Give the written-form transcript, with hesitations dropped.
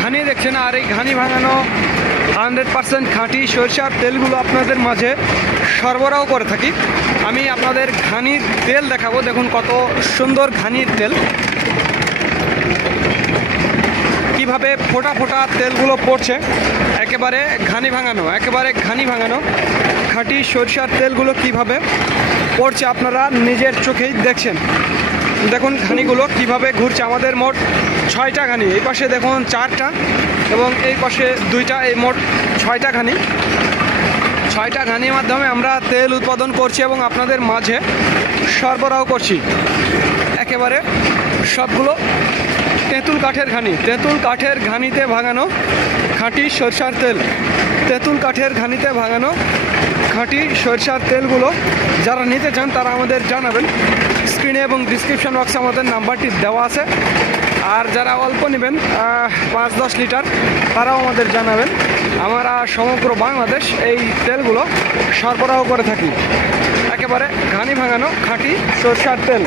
ঘানি দেখছেন, আর এই ঘানি ভাঙানো 100% খাঁটি সরিষার তেলগুলো আপনাদের মাঝে সরবরাহ করে থাকি। আমি আপনাদের ঘানির তেল দেখাবো। দেখুন কত সুন্দর ঘানির তেল, কিভাবে ফোটা ফোটা তেলগুলো পড়ছে। একেবারে ঘানি ভাঙানো খাঁটি সরিষার তেলগুলো কিভাবে পড়ছে আপনারা নিজের চোখেই দেখছেন। দেখুন ঘানিগুলো কিভাবে ঘুরছে। আমাদের মোট 6টা ঘানি, এই পাশে দেখুন 4টা এবং এই পাশে 2টা, এই মোট 6টা ঘানি। 6টা ঘানির মাধ্যমে আমরা তেল উৎপাদন করছি এবং আপনাদের মাঝে সরবরাহ করছি। একেবারে সবগুলো তেঁতুল কাঠের ঘানি, তেঁতুল কাঠের ঘানিতে ভাঙানো খাঁটি সরিষার তেল। তেঁতুল কাঠের ঘানিতে ভাঙানো খাঁটি সরিষার তেলগুলো যারা নিতে চান তারা আমাদের জানাবেন। স্ক্রিনে এবং ডিসক্রিপশন বক্সে আমাদের নাম্বারটি দেওয়া আছে। আর যারা অল্প নেবেন 5-10 লিটার তারাও আমাদের জানাবেন। আমরা সমগ্র বাংলাদেশ এই তেলগুলো সরবরাহ করে থাকি। একেবারে ঘানি ভাঙানো খাঁটি সরিষার তেল।